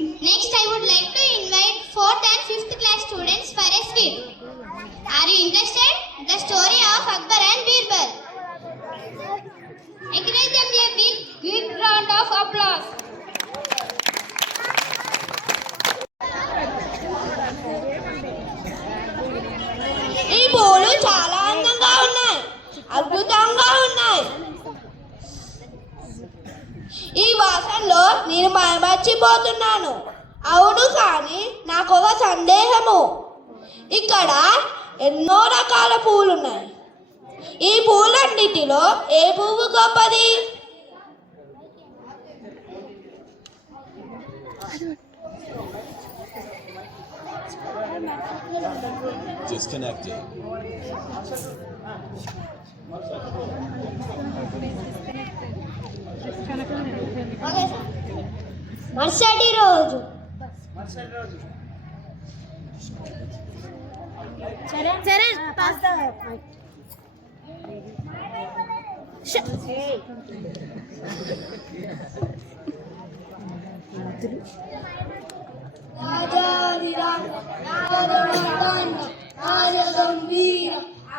Next, I would like to invite 4th and 5th class students for a skit. Are you interested? The story of Akbar and Birbal. Encourage them a big round of applause. ఈ పూలు చాలా అందంగా ఉన్నాయి, అద్భుతంగా ఉన్నాయి. ఈ వాసనలో నేను మర్చిపోతున్నాను. అవును, కానీ నాకు ఒక సందేహము. ఇక్కడ ఎన్నో రకాల పూలున్నాయి. ఈ పూలన్నిటిలో ఏ పువ్వు గొప్పది? Disconnected. మరుసటి రోజు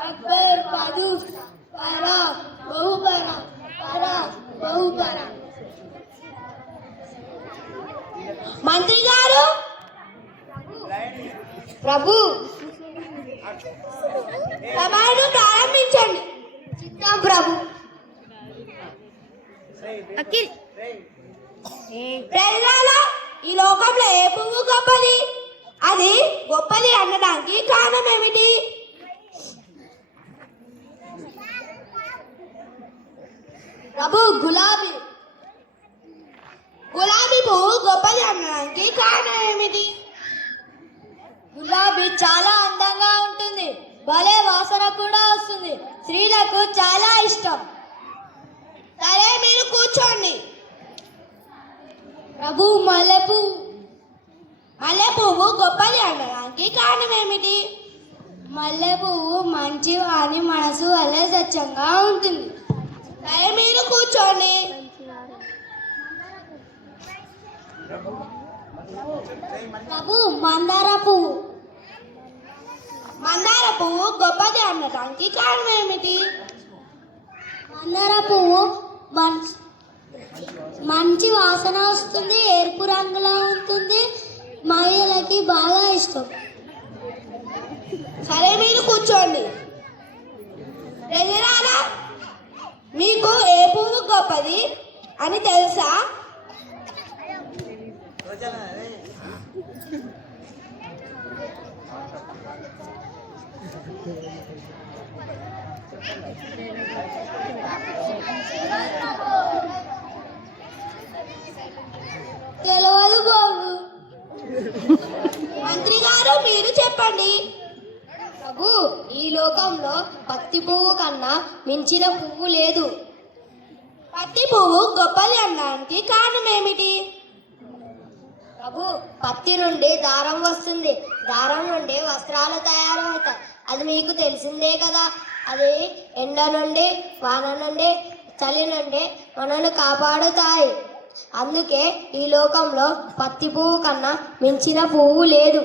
అక్బర్ పదు పరా బహుపరా పరా బహుపరా. మంత్రి గారు, ప్రభు, సభను ప్రారంభించండి. చిత్తం ప్రభు. ప్రజలారా, ఈ లోకంలో ఏ పువ్వు గొప్పది? అది గొప్పది అనడానికి కారణం ఏమిటి? ప్రభు, గులాబీ. గులాబీ పువ్వు గొప్పది అనడానికి కారణం ఏమిటి? గులాబీ చాలా అందంగా ఉంటుంది, భలే వాసన కూడా వస్తుంది, స్త్రీలకు చాలా ఇష్టం. సరే, మీరు కూర్చోండి. ప్రభు, మల్లె పువ్వు గొప్పది అనడానికి కారణం ఏమిటి? మల్లె పువ్వు మంచి వాని మనసు వల్ల స్వచ్ఛంగా ఉంటుంది. సరే, మీరు కూర్చోండి. ప్రభు, మందార పువ్వు గొప్పది అనడానికి కారణం ఏమిటి? మందార పువ్వు మంచి వాసన వస్తుంది, ఎరుపు రంగులో ఉంటుంది, మహిళలకి బాగా ఇష్టం. సరే, మీరు కూర్చోండి. ప్రజలారా, మీకు ఏ పువ్వు గొప్పది అని తెలుసా? తెలియదు బాబు. మంత్రి గారు, మీరు చెప్పండి. ప్రభు, ఈ లోకంలో పత్తి పువ్వు కన్నా మించిన పువ్వు లేదు. పత్తి పువ్వు గొప్పది అనడానికి కారణం ఏమిటి? ప్రభు, పత్తి నుండి దారం వస్తుంది, దారం నుండి వస్త్రాలు తయారవుతాయి. అది మీకు తెలిసిందే కదా. అది ఎండ నుండి, వాన నుండి, చలి నుండి మనల్ని కాపాడుతాయి. అందుకే ఈ లోకంలో పత్తి పువ్వు కన్నా మించిన పువ్వు లేదు.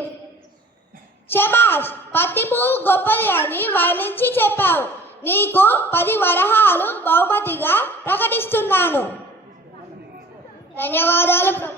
శబాష్, పత్తి పువ్వు గొప్పది అని వర్ణించి చెప్పావు. నీకు 10 వరహాలు బహుమతిగా ప్రకటిస్తున్నాను. ధన్యవాదాలు ప్రభు.